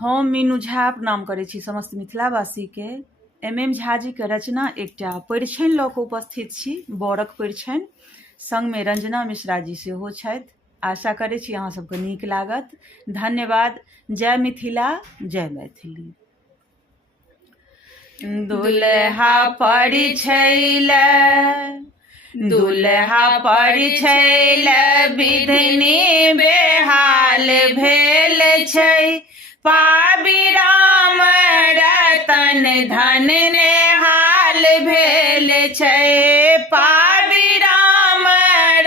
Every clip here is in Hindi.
हम मीनू झा प्रणाम करै छी समस्त मिथिलावासीके। MM झा जी के रचना एकटा परिछनि लऽ कऽ उपस्थित छी, बरक परिछनि। संगमे रंजना मिश्रा जी सेहो छथि। आशा करै छी अहाँ सबके नीक लागत। धन्यवाद। जय मिथिला, जय मैथिली। दुल्हा परिछैले, दुल्हा परिछैले, विधनि बेहाल भेल छै। पाबी राम रतन धन नेहाल भेल छै। पाबी राम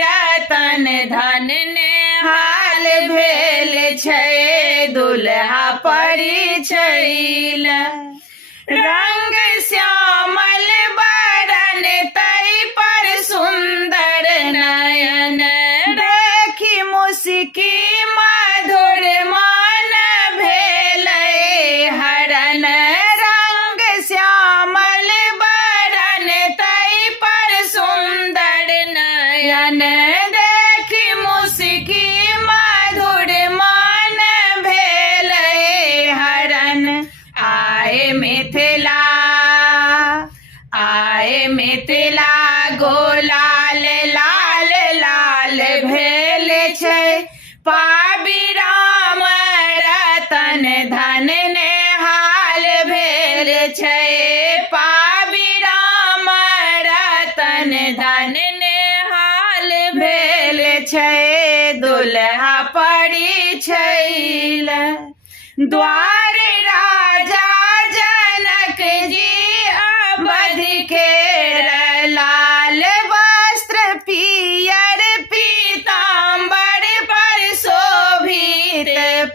रतन धन नेहाल भेल छै। दुल्हा परिछैले, रंग श्यामल बरन तै पर सुंदर नयन। देखी मुस्की मधुर मन भेलै हरन। रंग श्यामल बरन तै पर सुंदर नयन। देखी मुस्की मधुर मन भेलै हरन। आए मिथिला, आए मिथिला, गोलाल लाल लाल भेल छै। पाबी राम रतन धन नेहाल भेल छै। पाबी राम रतन धन नेहाल भेल छै। दुल्हा परिछैले, द्वार राजा जनक जी अवध केर लाल वस्त्र पियर पीताम्बर पर शोभित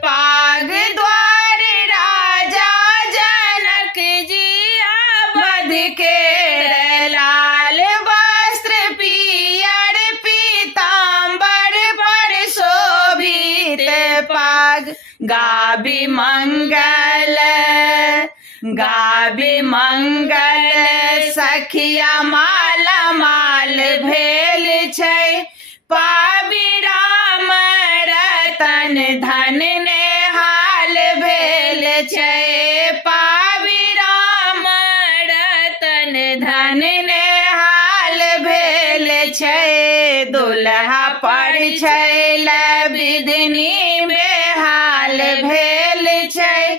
पाग। द्वार राजा जनक जी अवध केर लाल वस्त्र पियर पीताम्बर पर शोभित पाग। गाबी मंगल, गाबी मंगल, सखिया माला माल भेल छै। पाबी राम रतन धन नेहाल भेल छै। पाबी राम रतन धन नेहाल भेल छै। दुल्हा परिछैले, विधनि बेहाल भेल छै।